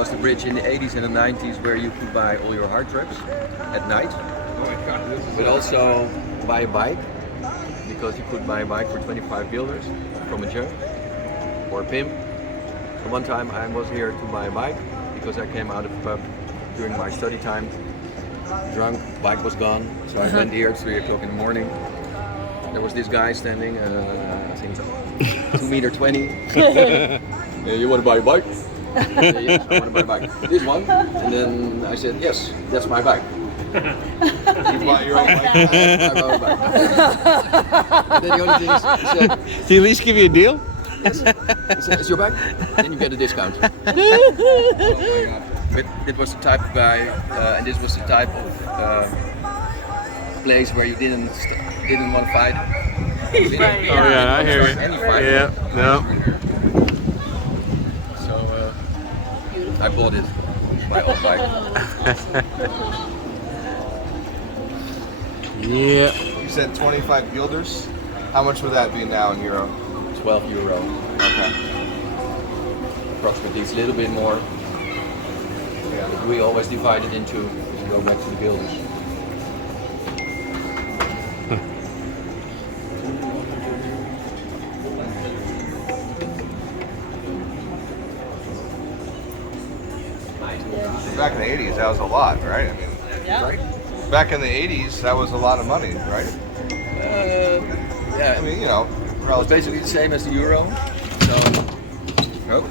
was the bridge in the 80s and the 90s where you could buy all your hard trips at night. Oh my God, this is But also buy a bike, because you could buy a bike for 25 guilders from a junk or a pimp. And one time I was here to buy a bike because I came out of the pub during my study time, drunk, bike was gone, so I went here at 3 o'clock in the morning. There was this guy standing, I think 2.20 meters. You want to buy a bike? Yes, I want to buy a bike. This one? And then I said, yes, that's my bike. you bought your own bike. I bought a bike. And then the only thing is, he said, Did he at least give you a deal? yes. He said, it's your bike? Then you get a discount. Oh my God. But it was the type of guy, and this was the type of place where you didn't want to fight. Oh yeah, I hear Any you. fight. Yeah, no. So I bought it, my own bike. Yeah. You said 25 guilders. How much would that be now in euro? 12 euro, Okay. approximately. It's a little bit more. Yeah. We always divide it into, go back to the guilders. Back in the 80s, that was a lot, right? I mean, Right? back in the 80s, that was a lot of money, right? Yeah, I mean, you know, it was relatively. basically the same as the euro. So, oh.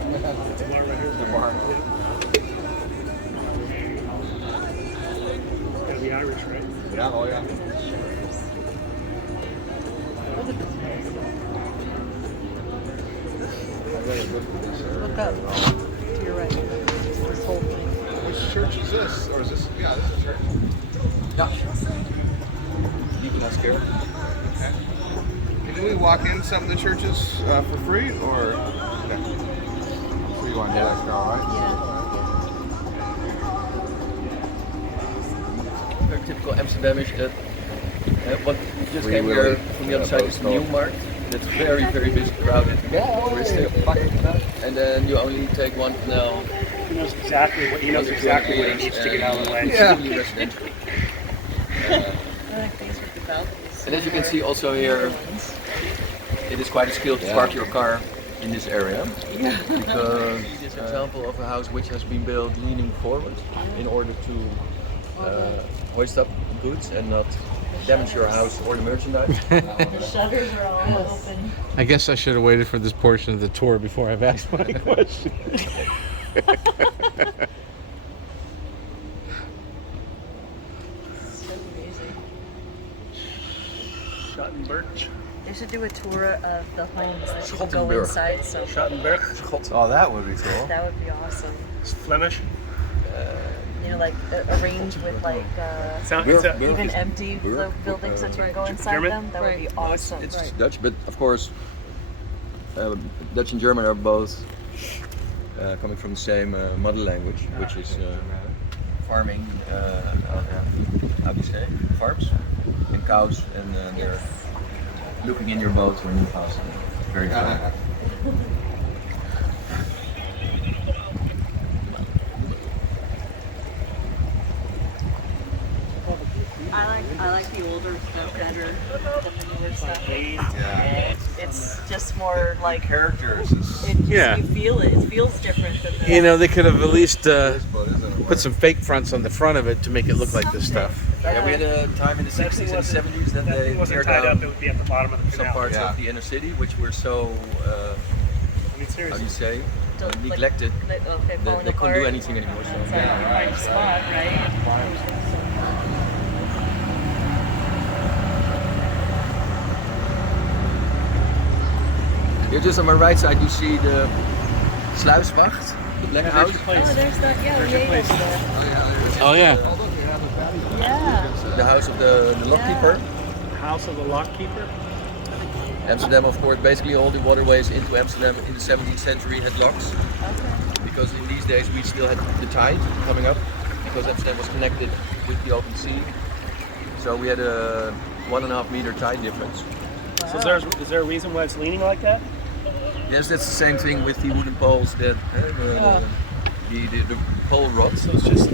The bar. Gotta be Irish, right? Yeah, oh yeah. Look up to your right. This whole thing. Which church is this? Or is this? Yeah, this is church. Yeah. You can ask here. Okay. Can we walk in some of the churches for free, or? Yeah. So you want to do that, Carl, right? Very typical Amsterdamish that what you just Free came Willy. here from the other side is the new market. That's very, very busy, crowded. Touristic. And then you only take one canal. He knows exactly what he needs to get out of the way. Yeah. Residential. I like these with the balconies. And as you can see also here, it is quite a skill to park your car in this area. Yeah. Because this is an example of a house which has been built leaning forward in order to hoist up goods and not damage your house or the merchandise. The shutters are all open. I guess I should have waited for this portion of the tour before I've asked my question. So amazing. Schottenberg. They should do a tour of the homes that you can go Schottenberg. inside. So Schottenberg. Oh, that would be cool. that would be awesome. It's Flemish. You know, like arranged with like even empty buildings that you can go inside German? them. That would be awesome. It's Dutch, but of course, Dutch and German are both coming from the same mother language, which is farming. How do you say? Farms and cows, and they're looking in your boat when you pass them. Very fun. I like the older stuff better than the newer stuff. Yeah. It's just more like Characters is. Yeah. You feel it. It feels different than the You know, they could have at least But isn't it? put some fake fronts on the front of it to make it look like this stuff. Yeah, we had a time in the 60s and 70s that That they thing wasn't tear tied up. It down would be at the bottom of the some canal. parts Yeah. of the inner city, which were so, I mean, how seriously. do you say, Like- neglected. Okay, That falling they couldn't do apart. anything anymore. So. It's like a prime spot, right? Here, just on my right side, you see the Sluiswacht, the black Yeah, house. there's your place. Oh, there's that. Yeah, There's your place. Oh yeah. Yeah. The house of the lockkeeper. House of the lockkeeper. Amsterdam, of course, basically all the waterways into Amsterdam in the 17th century had locks. Okay. Because in these days we still had the tide coming up, because Amsterdam was connected with the open sea. So we had a 1.5 meter tide difference. So is there a reason why it's leaning like that? Yes, that's the same thing with the wooden poles that the pole rods. So it's just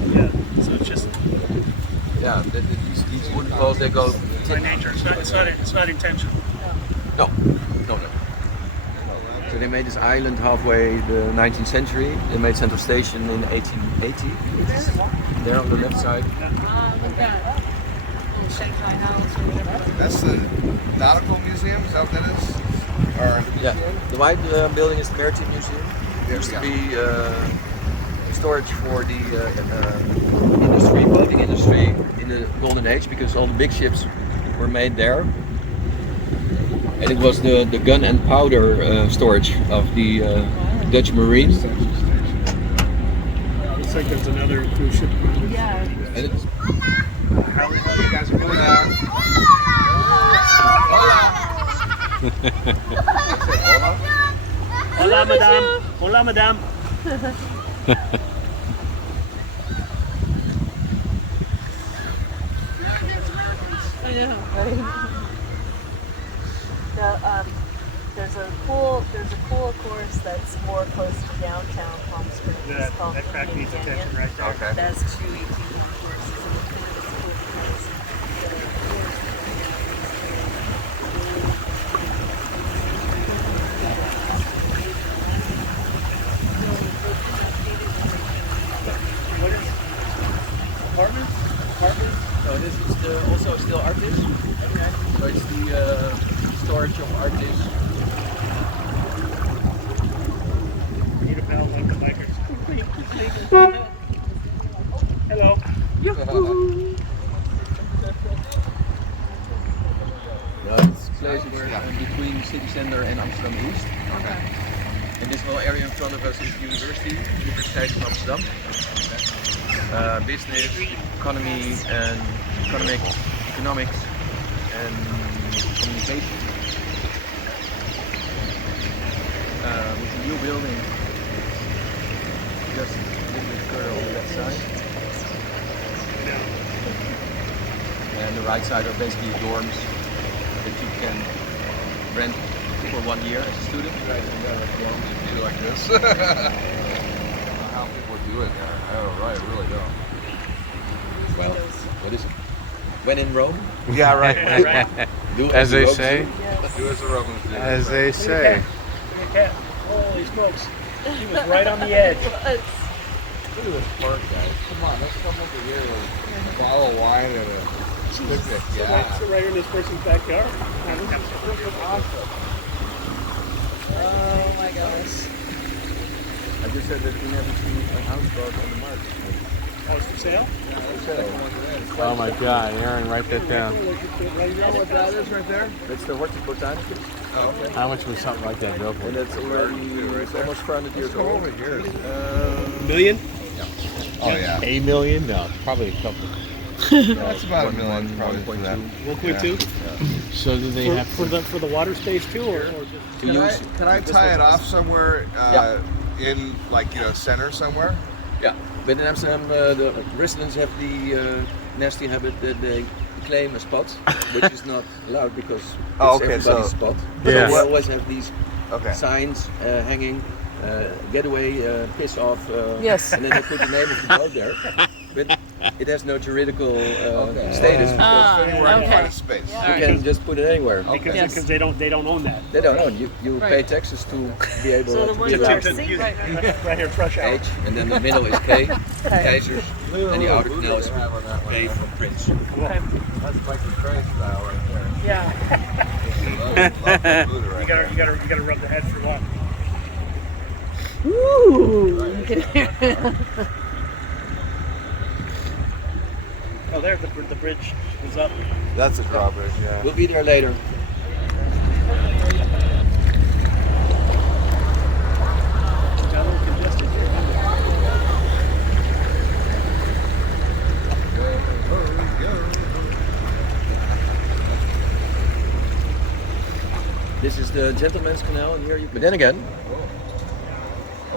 These wooden poles they go. by nature. It's not intentional. No. So they made this island halfway the 19th century. They made Central Station in 1880. There on the left side. That's the Nautical Museum, is that what that is? Or Yeah, the white building is the Maritime Museum. There used to be storage for the industry, boating industry in the Golden Age because all the big ships were made there. And it was the gun and powder storage of the Dutch Marines. Looks like there's another cruise ship. Yeah. And it's, how you guys are doing now? Hola, madame. Hola, madame. I know, right? There's a cool course that's more close to downtown Palm Springs. That called crack needs Canyon. attention right there. Okay. That's 2 18-month courses. What is apartment? so this is also still artists. So it's the storage of artists. We need a panel like the bikers. Hello. It's a place where between city center and Amsterdam East. Okay. And this whole area in front of us is the University of Amsterdam. Business, economy, and economics, and communication. With a new building, just a little bit further on the left side. And the right side are basically dorms that you can rent for 1 year as a student. Right, and dorms would be like this. I don't know how people do it there. I don't know, I really don't. Well, what is it? When in Rome, Yeah, right. do As they Romans say. do. Do as the Romans do. As they say. Cat. Holy smokes. He was right on the edge. Look at this park, guys. Come on, let's come over here with a bottle of wine and a picnic. Yeah. So right in this person's backyard. Awesome. Oh my gosh. I just said that we never seen a houseboat on the market. House for sale? Oh my God, Aaron, write that down. You know what that is right there? That's the Hortibotanicus, Oh, okay. How much would something like that go for? and that's already it's almost 400 years Come old. over here. Million? Oh, yeah. $1 million? No, probably a couple. That's about $1 million probably for that. 1.2? So do they have For the water space too, or just Can I tie it off somewhere in, like, center somewhere? Yeah, but in Amsterdam, the residents have the nasty habit that they claim a spot, which is not allowed because it's everybody's spot. Yeah. So we always have these Okay. signs hanging, getaway, piss off, Yes. and then they put the name of the boat there. But it has no juridical status because Anywhere I can Okay. find a space. you can just put it anywhere. because Yes. they don't own that. They don't own. You pay taxes to be able So the to ones be that allowed are to sink right now. Right here, fresh out. H, and then the middle is K, Keizers, and the outer canal is P for Prince. Okay. That's like the train style right there. Yeah. Love the Buddha right there. You gotta rub the head for luck. Ooh. You can hear it. Oh, there the bridge is up. That's a drawbridge, yeah. We'll be there later. Got a little congested here. This is the Gentleman's Canal, and here but then again,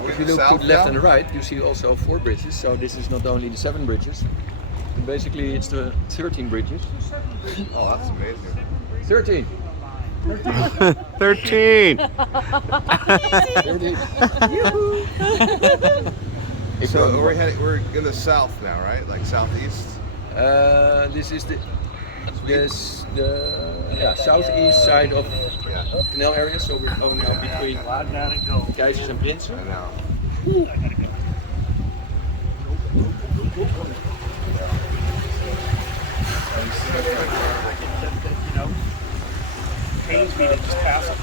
if you look to the left and the right, you see also 4 bridges. So this is not only the 7 bridges, but basically it's the 13 bridges. Oh, that's amazing. 13. 13. So we're in the south now, right? Like southeast. This is the southeast side of canal area. So we're going now between Keizers and Prinsen. I know. Pains me to just pass them.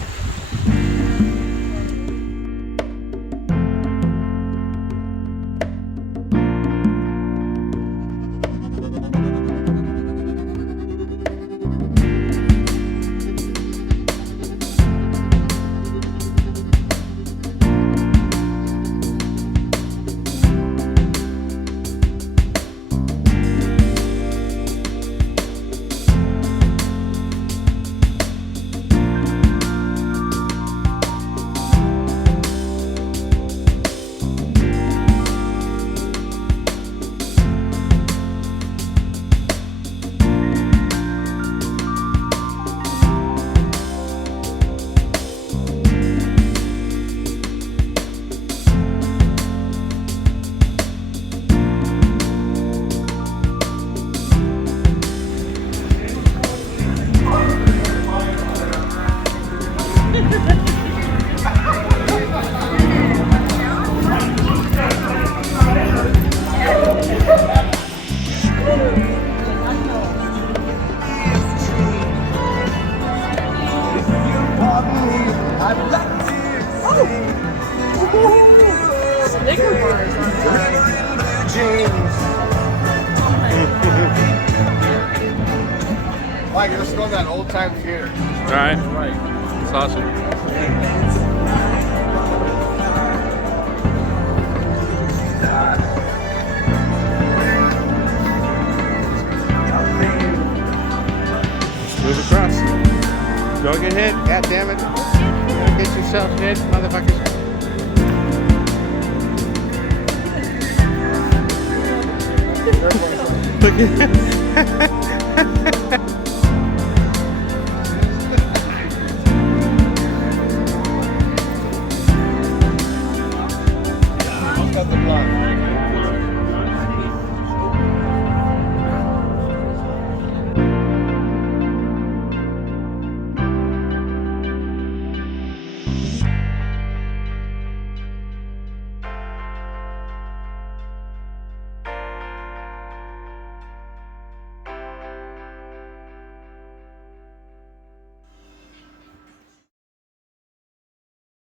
Snicker bars on top. Mike, let's go to that old time theater. All right. It's awesome. Let's move across. Don't get hit. God damn it. Don't get yourself hit, motherfuckers. Look at Got the block.